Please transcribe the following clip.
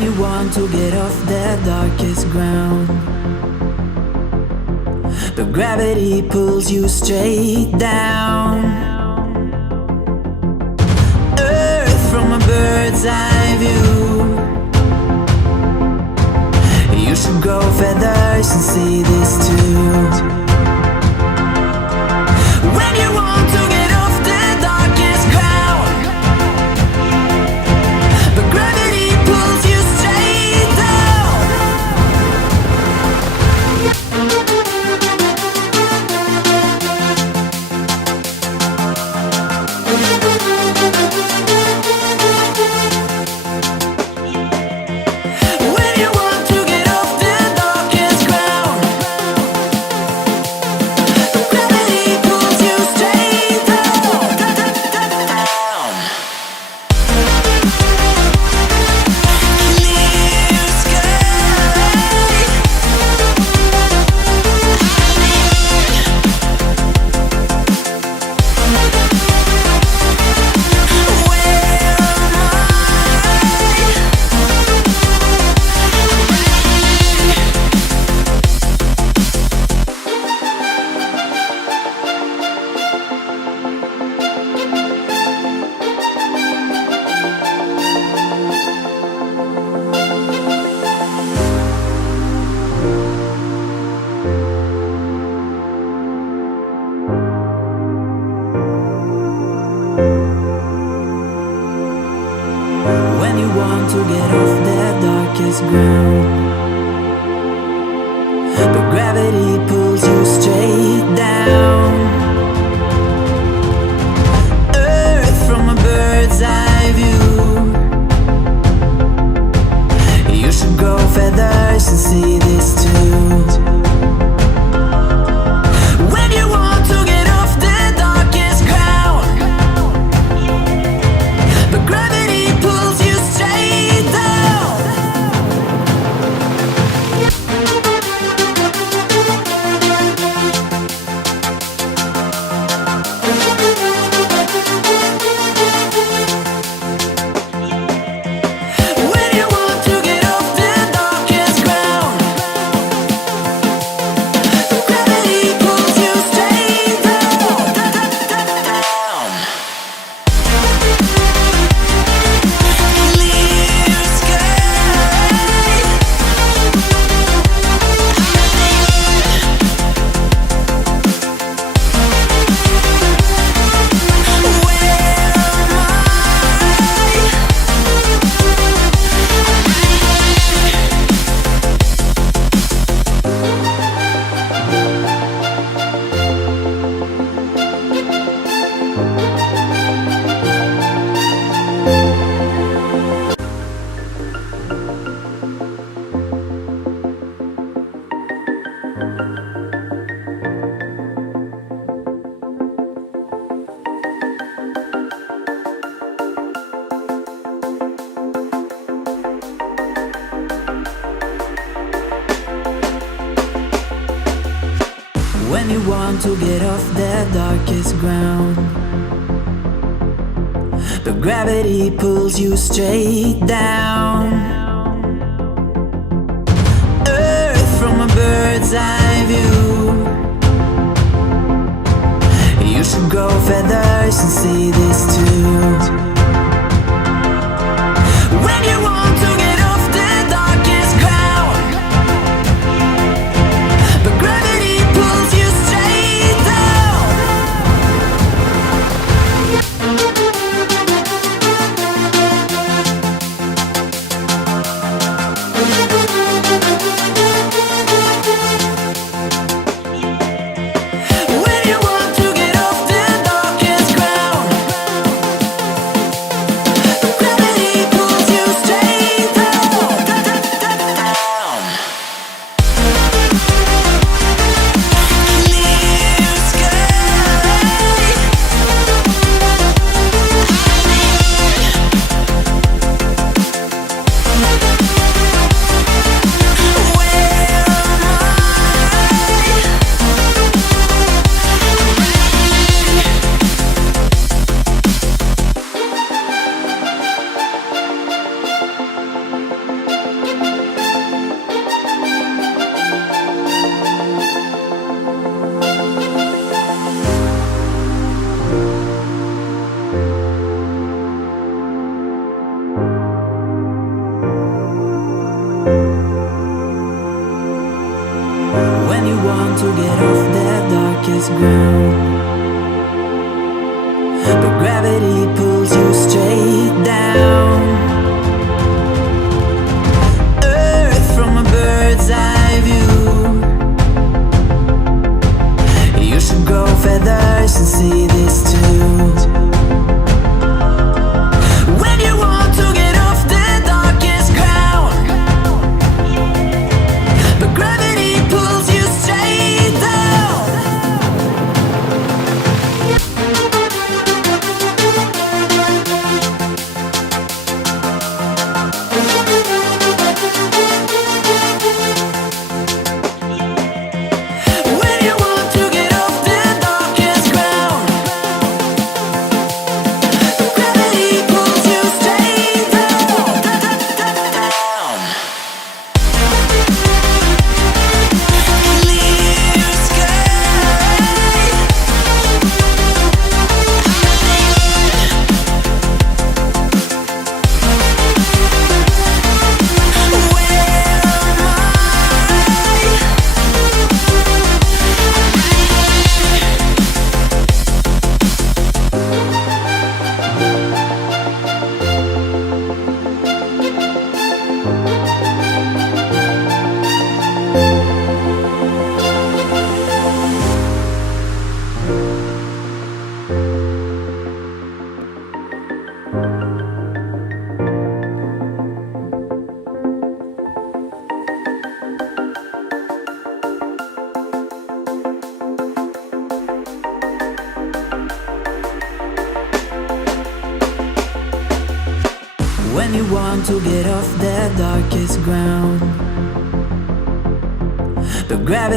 When you want to get off the darkest ground, but gravity pulls you straight down. Earth from a bird's eye view. You should grow feathers and see this too. When you want to get off the darkest ground, but gravity pulls you straight down. When you want to get off the darkest ground, but gravity pulls you straight down. Clear sky. When you want to get off the darkest ground, but gravity pulls you straight down. Earth from a bird's eye view. You should grow feathers and see this too. When you want to get off the darkest ground, but gravity pulls you straight down. When you want to get off the darkest ground, but gravity pulls you straight down. Clear sky. When you want to get off the darkest ground, but gravity pulls you straight down. Earth from a bird's eye view. You should grow feathers and see this too. When you want to get off the darkest ground, but gravity pulls you straight down. When you want to get off the darkest ground, darkest ground. But gravity pulls you straight down. Earth from a bird's eye view. You should grow feathers and see this too. When you want to get off the darkest ground, but gravity pulls you straight down. When you want to get off the darkest ground, gravity pulls you straight down. Clear sky. When you want to get off the darkest ground, but gravity